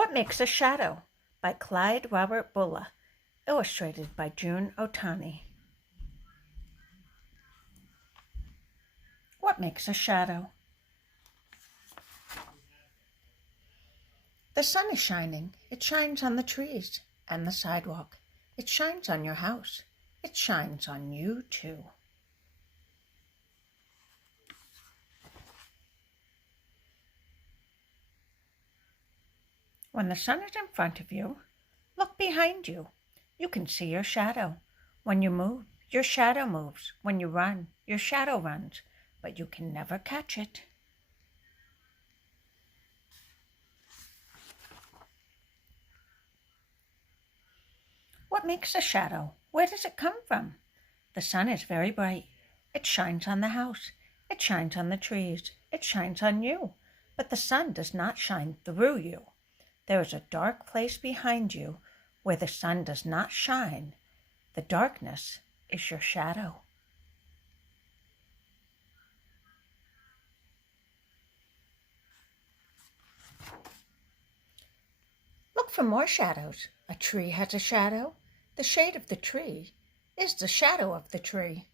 What Makes a Shadow by Clyde Robert Bulla, illustrated by June Otani. What makes a shadow? The sun is shining. It shines on the trees and the sidewalk. It shines on your house. It shines on you too. When the sun is in front of you, look behind you. You can see your shadow. When you move, your shadow moves. When you run, your shadow runs, but you can never catch it. What makes a shadow? Where does it come from? The sun is very bright. It shines on the house. It shines on the trees. It shines on you. But the sun does not shine through you. There is a dark place behind you where the sun does not shine. The darkness is your shadow. Look for more shadows. A tree has a shadow. The shade of the tree is the shadow of the tree.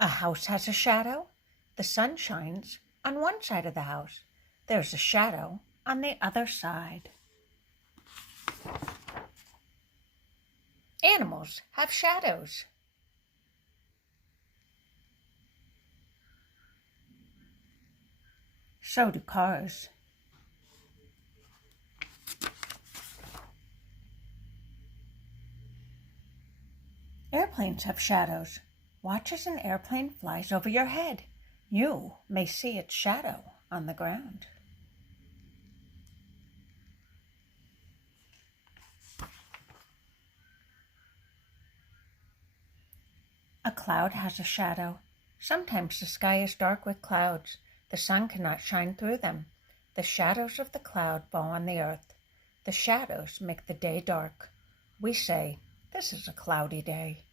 A house has a shadow. The sun shines on one side of the house. There's a shadow on the other side. Animals have shadows. So do cars. Airplanes have shadows. Watch as an airplane flies over your head. You may see its shadow on the ground. A cloud has a shadow. Sometimes the sky is dark with clouds. The sun cannot shine through them. The shadows of the cloud fall on the earth. The shadows make the day dark. We say, "This is a cloudy day."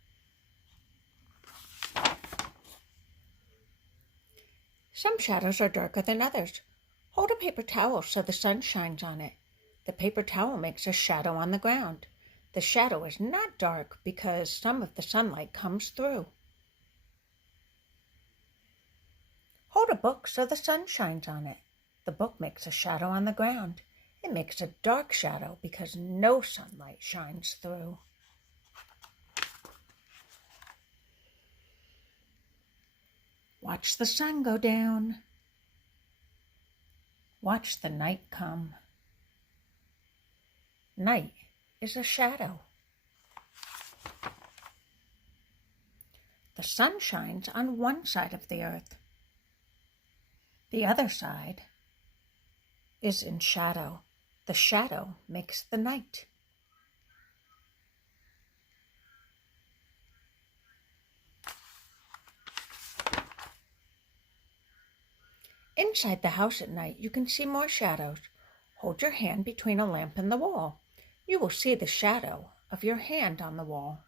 Some shadows are darker than others. Hold a paper towel so the sun shines on it. The paper towel makes a shadow on the ground. The shadow is not dark because some of the sunlight comes through. Hold a book so the sun shines on it. The book makes a shadow on the ground. It makes a dark shadow because no sunlight shines through. Watch the sun go down. Watch the night come. Night is a shadow. The sun shines on one side of the earth. The other side is in shadow. The shadow makes the night. Inside the house at night, you can see more shadows. Hold your hand between a lamp and the wall. You will see the shadow of your hand on the wall.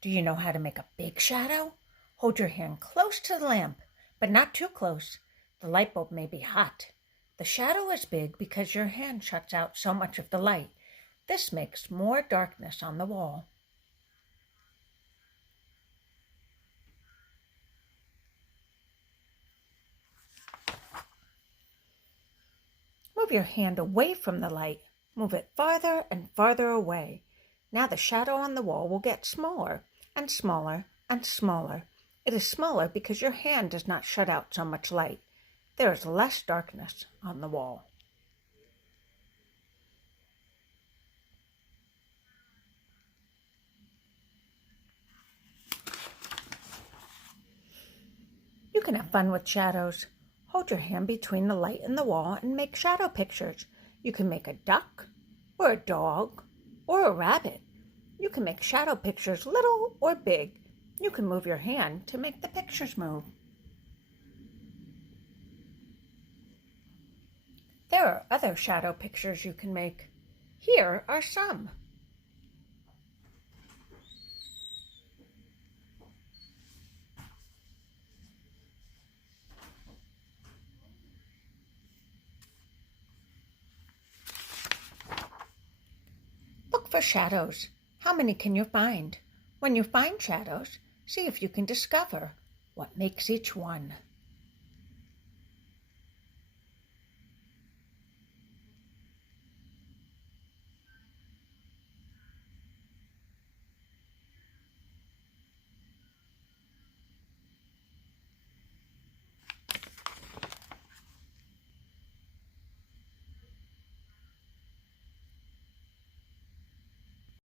Do you know how to make a big shadow? Hold your hand close to the lamp, but not too close. The light bulb may be hot. The shadow is big because your hand shuts out so much of the light. This makes more darkness on the wall. Move your hand away from the light. Move it farther and farther away. Now the shadow on the wall will get smaller and smaller and smaller. It is smaller because your hand does not shut out so much light. There is less darkness on the wall. You can have fun with shadows. Hold your hand between the light and the wall and make shadow pictures. You can make a duck, or a dog, or a rabbit. You can make shadow pictures little or big. You can move your hand to make the pictures move. There are other shadow pictures you can make. Here are some. Look for shadows. How many can you find? When you find shadows, see if you can discover what makes each one.